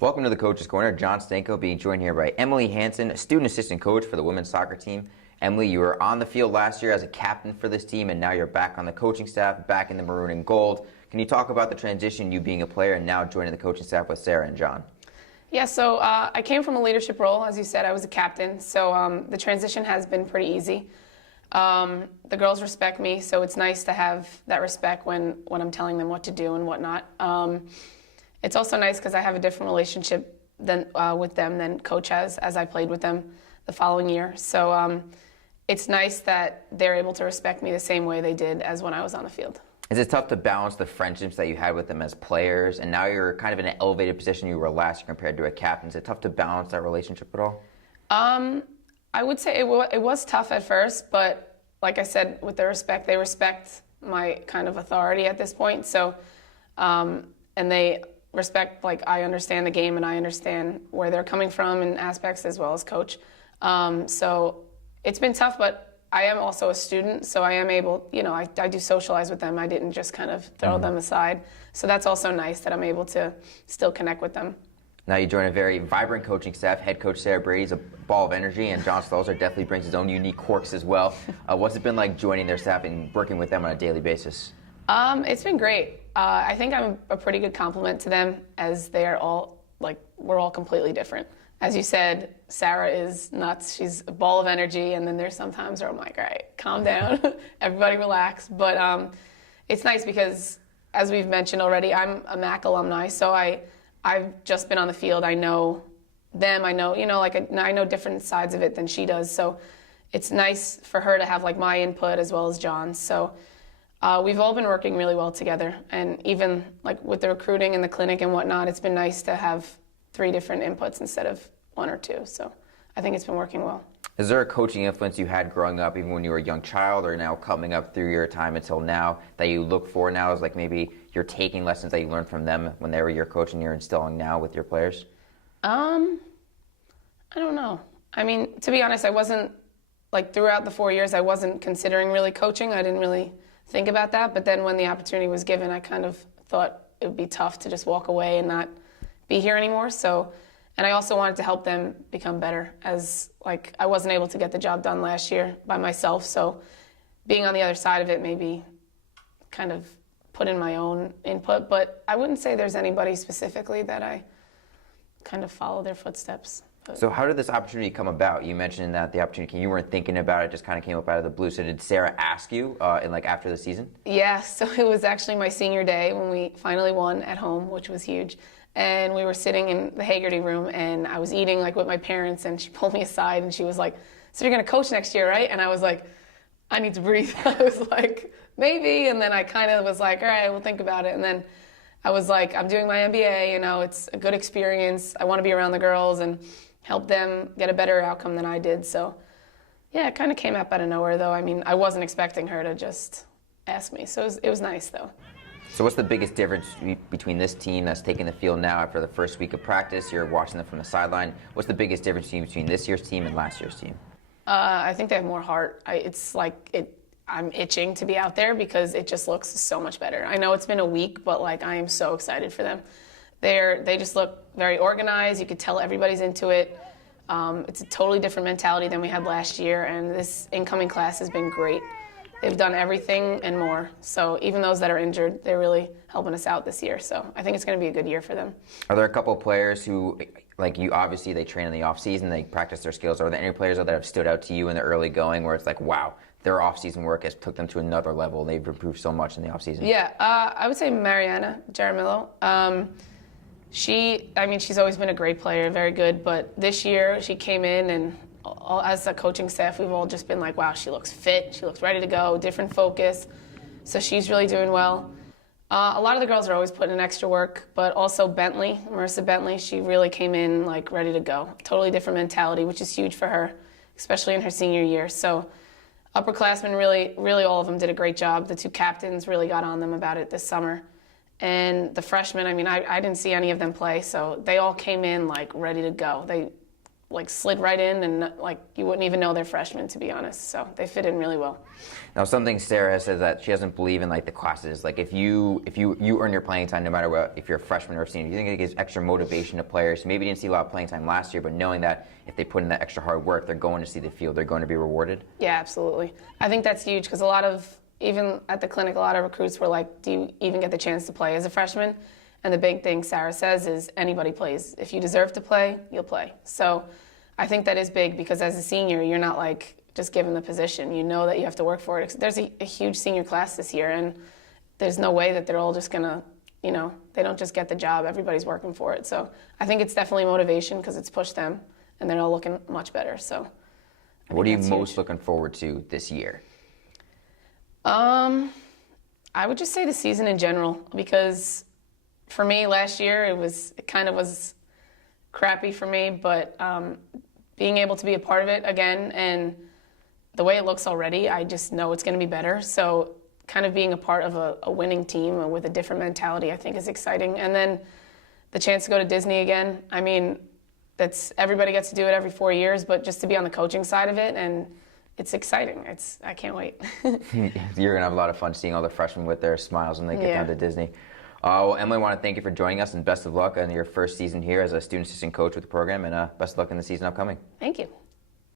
Welcome to the Coach's Corner. John Stanko being joined here by Emily Hansen, student assistant coach for the women's soccer team. Emily, you were on the field last year as a captain for this team, and now you're back on the coaching staff, back in the Maroon and Gold. Can you talk about the transition, you being a player and now joining the coaching staff with Sarah and John? Yeah, so I came from a leadership role. As you said, I was a captain, so the transition has been pretty easy. The girls respect me, so it's nice to have that respect when I'm telling them what to do and whatnot. It's also nice because I have a different relationship with them than Coach has, as I played with them the following year. So it's nice that they're able to respect me the same way they did as when I was on the field. Is it tough to balance the friendships that you had with them as players, and now you're kind of in an elevated position you were last year compared to a captain? Is it tough to balance that relationship at all? I would say it was tough at first, but like I said, with their respect, they respect my kind of authority at this point. So, and they respect, like, I understand the game and I understand where they're coming from in aspects as well as Coach. So it's been tough, but I am also a student, so I am able, I do socialize with them. I didn't just kind of throw them aside. So that's also nice that I'm able to still connect with them. Now you join a very vibrant coaching staff. Head coach Sarah Brady's a ball of energy, and John Stalzer definitely brings his own unique quirks as well. What's it been like joining their staff and working with them on a daily basis? It's been great. I think I'm a pretty good compliment to them, as they are all, we're all completely different. As you said, Sarah is nuts. She's a ball of energy, and then there's sometimes where I'm like, all right, calm down, everybody relax. But it's nice because, as we've mentioned already, I'm a MAC alumni, so I've just been on the field. I know them. I know, I know different sides of it than she does. So it's nice for her to have my input as well as John's. So we've all been working really well together. And even with the recruiting and the clinic and whatnot, it's been nice to have 3 different inputs instead of 1 or 2. So I think it's been working well. Is there a coaching influence you had growing up, even when you were a young child, or now coming up through your time until now, that you look for now as maybe you're taking lessons that you learned from them when they were your coach and you're instilling now with your players? I don't know. I mean, to be honest, I wasn't, throughout the 4 years, I wasn't considering really coaching. I didn't really think about that. But then when the opportunity was given, I kind of thought it would be tough to just walk away and not be here anymore. So, and I also wanted to help them become better, as I wasn't able to get the job done last year by myself. So being on the other side of it maybe kind of put in my own input, but I wouldn't say there's anybody specifically that I kind of follow their footsteps. So how did this opportunity come about? You mentioned that the opportunity, you weren't thinking about it, just kind of came up out of the blue. So did Sarah ask you after the season? Yeah, so it was actually my senior day when we finally won at home, which was huge. And we were sitting in the Haggerty room, and I was eating with my parents, and she pulled me aside and she was like, "So you're going to coach next year, right?" And I was like, I need to breathe. I was like, maybe. And then I kind of was like, all right, we'll think about it. And then I was like, I'm doing my MBA, it's a good experience. I want to be around the girls and help them get a better outcome than I did. So yeah, it kind of came up out of nowhere, though. I mean, I wasn't expecting her to just ask me. So it was nice, though. So what's the biggest difference between this team that's taking the field now after the first week of practice? You're watching them from the sideline. What's the biggest difference between this year's team and last year's team? I think they have more heart. I'm itching to be out there because it just looks so much better. I know it's been a week, but I am so excited for them. They just look very organized. You could tell everybody's into it. It's a totally different mentality than we had last year, and this incoming class has been great. They've done everything and more. So even those that are injured, they're really helping us out this year. So I think it's going to be a good year for them. Are there a couple of players who, you, obviously they train in the off-season, they practice their skills. Are there any players that have stood out to you in the early going where it's wow, their off-season work has took them to another level? They've improved so much in the off-season. Yeah, I would say Mariana Jaramillo. She's always been a great player, very good. But this year she came in, and as a coaching staff, we've all just been wow, she looks fit, she looks ready to go, different focus. So she's really doing well. A lot of the girls are always putting in extra work, but also Marissa Bentley, she really came in ready to go. Totally different mentality, which is huge for her, especially in her senior year. So upperclassmen, really all of them did a great job. The 2 captains really got on them about it this summer. And the freshmen, I didn't see any of them play, so they all came in ready to go. like slid right in, and like you wouldn't even know they're freshmen, to be honest. So they fit in really well. Now, something Sarah says that she doesn't believe in like the classes. Like if you earn your playing time, no matter what, if you're a freshman or a senior, do you think it gives extra motivation to players? Maybe didn't see a lot of playing time last year, but knowing that if they put in that extra hard work, they're going to see the field, they're going to be rewarded. Yeah, absolutely. I think that's huge because a lot of, even at the clinic, a lot of recruits were like, do you even get the chance to play as a freshman? And the big thing Sarah says is anybody plays. If you deserve to play, you'll play. So I think that is big because as a senior, you're not like just given the position. You know that you have to work for it. There's a huge senior class this year, and there's no way that they're all just going to, they don't just get the job. Everybody's working for it. So I think it's definitely motivation because it's pushed them, and they're all looking much better. So what are you most looking forward to this year? I would just say the season in general because for me last year it kind of was crappy for me, but being able to be a part of it again and the way it looks already, I just know it's going to be better. So kind of being a part of a winning team with a different mentality I think is exciting. And then the chance to go to Disney again, I mean, everybody gets to do it every 4 years, but just to be on the coaching side of it, and it's exciting. I can't wait. You're going to have a lot of fun seeing all the freshmen with their smiles when they get down to Disney. Well, Emily, I want to thank you for joining us, and best of luck on your first season here as a student assistant coach with the program, and best of luck in the season upcoming. Thank you.